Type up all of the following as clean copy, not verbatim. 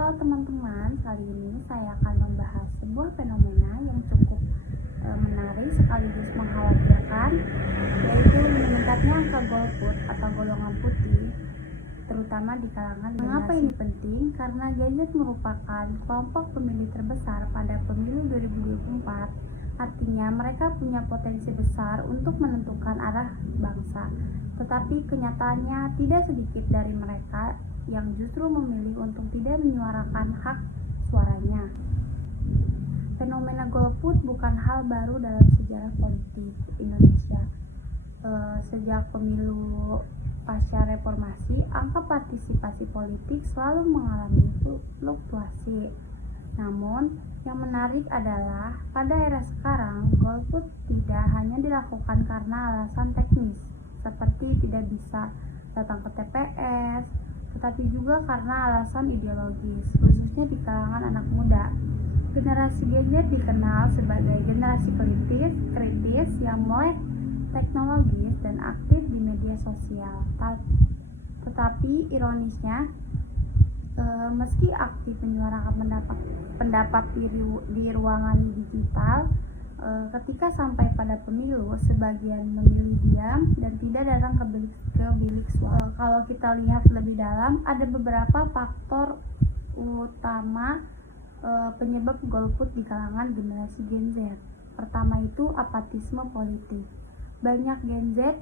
Halo teman-teman, kali ini saya akan membahas sebuah fenomena yang cukup menarik sekaligus mengkhawatirkan, yaitu meningkatnya angka golput atau golongan putih, terutama di kalangan generasi. Mengapa ini penting? Karena gadget merupakan kelompok pemilih terbesar pada pemilu 2024. Artinya mereka punya potensi besar untuk menentukan arah bangsa. Tetapi kenyataannya tidak sedikit dari mereka yang justru memilih untuk tidak menyuarakan hak suaranya. Fenomena golput bukan hal baru dalam sejarah politik Indonesia. Sejak pemilu pasca reformasi, angka partisipasi politik selalu mengalami fluktuasi. Namun, yang menarik adalah pada era sekarang, golput tidak hanya dilakukan karena alasan teknis, seperti tidak bisa datang ke TPS, tetapi juga karena alasan ideologis, khususnya di kalangan anak muda. Generasi Z dikenal sebagai generasi kritis yang melek teknologis dan aktif di media sosial. Tetapi ironisnya, meski aktif menyuarakan pendapat di ruangan digital, ketika sampai pada pemilu, sebagian memilih diam dan tidak datang ke bilik suara. Kalau kita lihat lebih dalam, ada beberapa faktor utama penyebab golput di kalangan generasi Gen Z. Pertama itu apatisme politik. Banyak Gen Z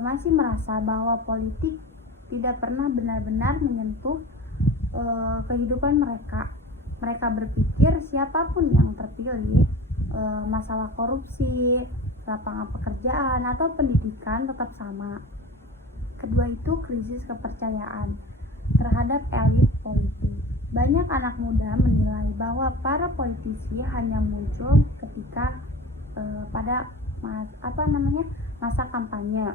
masih merasa bahwa politik tidak pernah benar-benar menyentuh kehidupan mereka. Mereka berpikir siapapun yang terpilih, masalah korupsi, lapangan pekerjaan, atau pendidikan tetap sama. Kedua itu krisis kepercayaan terhadap elit politik. Banyak anak muda menilai bahwa para politisi hanya muncul ketika pada masa kampanye,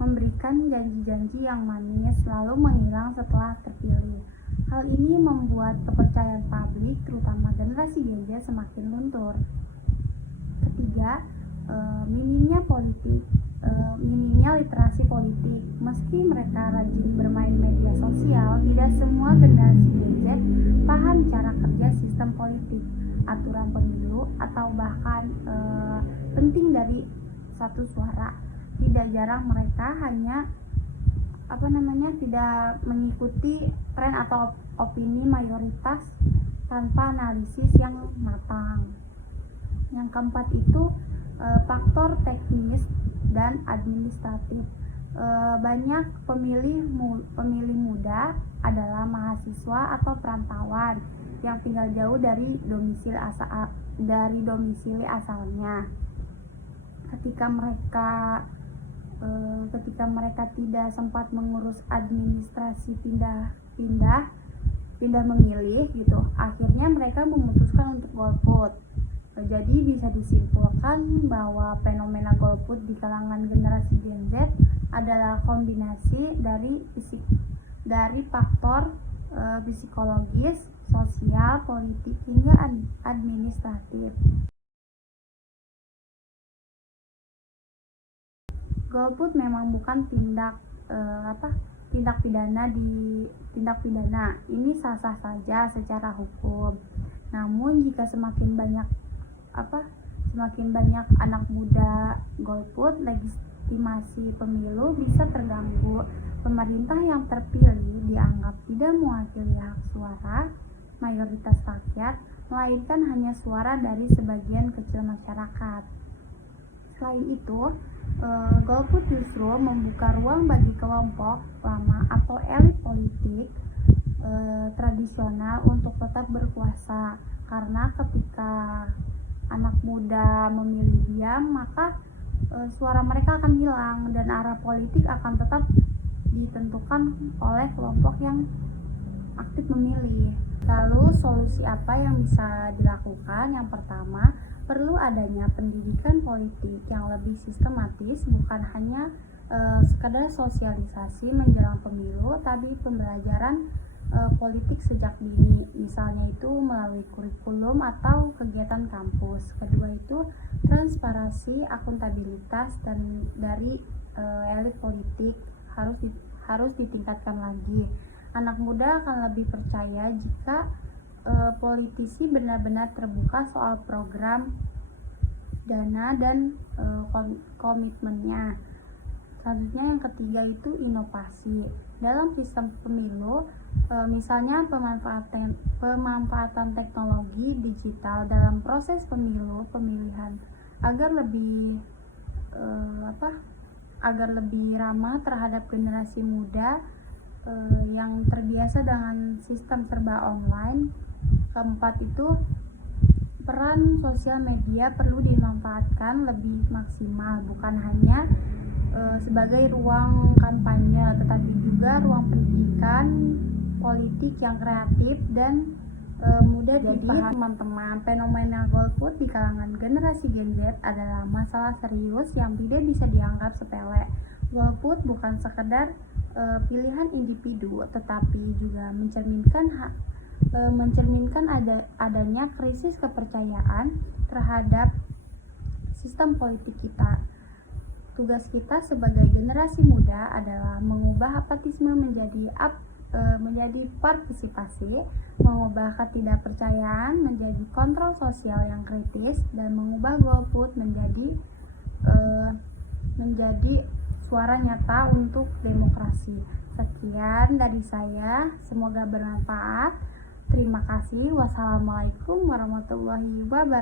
memberikan janji-janji yang manis lalu menghilang setelah terpilih. Hal ini membuat kepercayaan publik, terutama generasi Gen Z, semakin luntur. Ketiga, minimnya literasi politik. Meski mereka rajin bermain media sosial, tidak semua generasi Gen Z paham cara kerja sistem politik, aturan pemilu, atau bahkan penting dari satu suara. Tidak jarang mereka hanya tidak mengikuti tren atau opini mayoritas tanpa analisis yang matang. Yang keempat itu faktor teknis dan administratif. Banyak pemilih muda adalah mahasiswa atau perantauan yang tinggal jauh dari domisili asalnya. Ketika mereka tidak sempat mengurus administrasi pindah memilih gitu, akhirnya mereka memutuskan untuk golput. Jadi bisa disimpulkan bahwa fenomena golput di kalangan generasi Gen Z adalah kombinasi dari faktor psikologis, sosial, politik, hingga administratif. Golput memang bukan tindak pidana. Ini sah-sah saja secara hukum. Namun jika semakin banyak anak muda golput, legitimasi pemilu bisa terganggu. Pemerintah yang terpilih dianggap tidak mewakili hak suara mayoritas rakyat, melainkan hanya suara dari sebagian kecil masyarakat. Selain itu, golput justru membuka ruang bagi kelompok lama atau elit politik tradisional untuk tetap berkuasa, karena ketika anak muda memilih diam, maka suara mereka akan hilang dan arah politik akan tetap ditentukan oleh kelompok yang aktif memilih. Lalu solusi apa yang bisa dilakukan? Yang pertama, perlu adanya pendidikan politik yang lebih sistematis, bukan hanya sekadar sosialisasi menjelang pemilu, tapi pembelajaran politik sejak dini, misalnya itu melalui kurikulum atau kegiatan kampus. Kedua itu transparansi, akuntabilitas dan dari elit politik harus ditingkatkan lagi. Anak muda akan lebih percaya jika politisi benar-benar terbuka soal program, dana, dan komitmennya. Selanjutnya yang ketiga itu inovasi. Dalam sistem pemilu, misalnya pemanfaatan teknologi digital dalam proses pemilihan agar lebih ramah terhadap generasi muda yang terbiasa dengan sistem serba online. Keempat itu peran sosial media perlu dimanfaatkan lebih maksimal, bukan hanya sebagai ruang kampanye, tetapi juga ruang pendidikan politik yang kreatif dan mudah dipahami. Teman-teman, fenomena golput di kalangan generasi Gen Z adalah masalah serius yang tidak bisa dianggap sepele. Golput bukan sekedar pilihan individu, tetapi juga mencerminkan adanya krisis kepercayaan terhadap sistem politik kita. Tugas kita sebagai generasi muda adalah mengubah apatisme menjadi partisipasi, mengubah ketidakpercayaan menjadi kontrol sosial yang kritis, dan mengubah golput menjadi suara nyata untuk demokrasi. Sekian dari saya, semoga bermanfaat. Terima kasih. Wassalamualaikum warahmatullahi wabarakatuh.